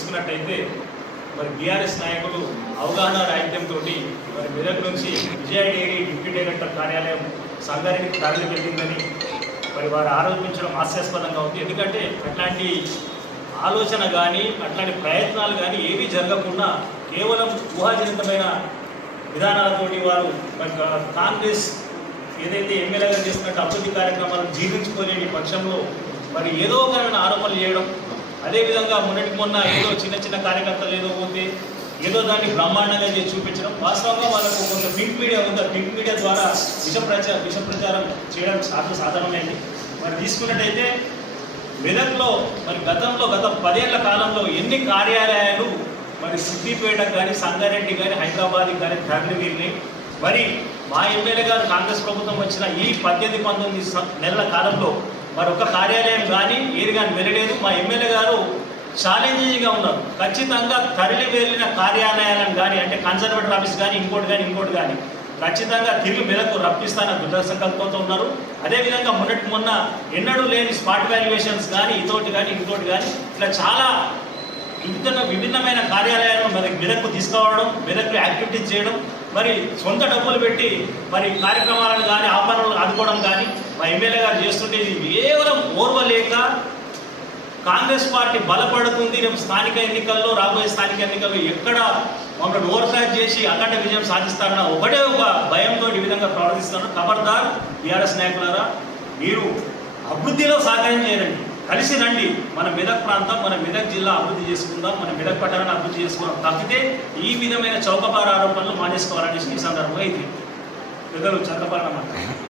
తీసుకున్నట్టయితే మరి బీఆర్ఎస్ నాయకులు అవగాహన రాహిత్యంతో మరి మెదక్ నుంచి విజయ డైరీ డిప్యూటీ డైరెక్టర్ కార్యాలయం సంగారెడ్డికి తరలి వెళ్ళిందని మరి వారు ఆరోపించడం హాస్యాస్పదంగా ఉంది. ఎందుకంటే అట్లాంటి ఆలోచన కానీ అట్లాంటి ప్రయత్నాలు కానీ ఏవి జరగకుండా కేవలం ఊహాజనితమైన విధానాలతోటి వారు మరి కాంగ్రెస్ ఏదైతే ఎమ్మెల్యేగా చేస్తున్నట్టు అభివృద్ధి కార్యక్రమాలను జీర్ణించుకోలేని పక్షంలో మరి ఏదో ఒక ఆరోపణలు చేయడం అదేవిధంగా మొన్నటికి మొన్న ఏదో చిన్న చిన్న కార్యకర్తలు ఏదో పోతే ఏదో దాన్ని బ్రహ్మాండంగా చేసి చూపించడం వాస్తవంగా వాళ్ళకు కొంత ప్రింట్ మీడియా ఉంది? ప్రింట్ మీడియా ద్వారా విష ప్రచార విష ప్రచారం చేయడం సాధ్య సాధారణమైంది. మరి తీసుకున్నట్టయితే మెదక్లో మరి గతంలో గత పదేళ్ళ కాలంలో ఎన్ని కార్యాలయాలు మరి సిద్దిపేట కానీ సంగారెడ్డి కానీ హైదరాబాద్ కానీ తరలివీరినాయి మరి మా ఎమ్మెల్యే గారు కాంగ్రెస్ ప్రభుత్వం వచ్చిన ఈ పద్దెనిమిది పంతొమ్మిది నెలల కాలంలో మరి ఒక కార్యాలయం మీరు కానీ వెళ్ళలేదు మా ఎమ్మెల్యే గారు ఛాలెంజింగ్గా ఉన్నారు. ఖచ్చితంగా తరలి వెళ్ళిన కార్యాలయాలను కానీ అంటే కన్సర్వేటర్ ఆఫీస్ కానీ ఇంకోటి కానీ ఇంకోటి కానీ ఖచ్చితంగా తిరిగి మెలకు రప్పిస్తాన దృఢ సంకల్పంతో ఉన్నారు. అదేవిధంగా మొన్నటి మొన్న ఎన్నడూ లేని స్పాట్ వాల్యుయేషన్స్ కానీ ఇతోటి కానీ ఇంకోటి కానీ ఇట్లా చాలా ఇంత విభిన్నమైన కార్యాలయాలను మరి మెదక్కు తీసుకురావడం మెదక్కు యాక్టివిటీస్ చేయడం మరి సొంత డబ్బులు పెట్టి మరి కార్యక్రమాలను కానీ ఆపరణలు ఆదుకోవడం కానీ మా ఎమ్మెల్యే గారు చేస్తుంటే ఇది కేవలం ఓర్వలేక కాంగ్రెస్ పార్టీ బలపడుతుంది రేపు స్థానిక ఎన్నికల్లో రాబోయే స్థానిక ఎన్నికల్లో ఎక్కడ మమ్మల్ని ఓవర్క్రాచ్ చేసి అఖండ విజయం సాధిస్తారన్న ఒకటే ఒక భయంతో ఈ విధంగా ప్రవర్తిస్తున్నారు. ఖబర్దార్ టీఆర్ఎస్ నాయకులారా మీరు అభివృద్ధిలో సహకారం చేయరండి కలిసి రండి. మన మెదక్ ప్రాంతం మన మెదక్ జిల్లా అభివృద్ధి చేసుకుందాం. మన మెదక్ పట్టణాన్ని అభివృద్ధి చేసుకుందాం తప్పితే ఈ విధమైన చౌకబార ఆరోపణలు మానేసుకోవాలనేసి ఈ సందర్భంగా ఇది పెద్దలు చంద్రబాబు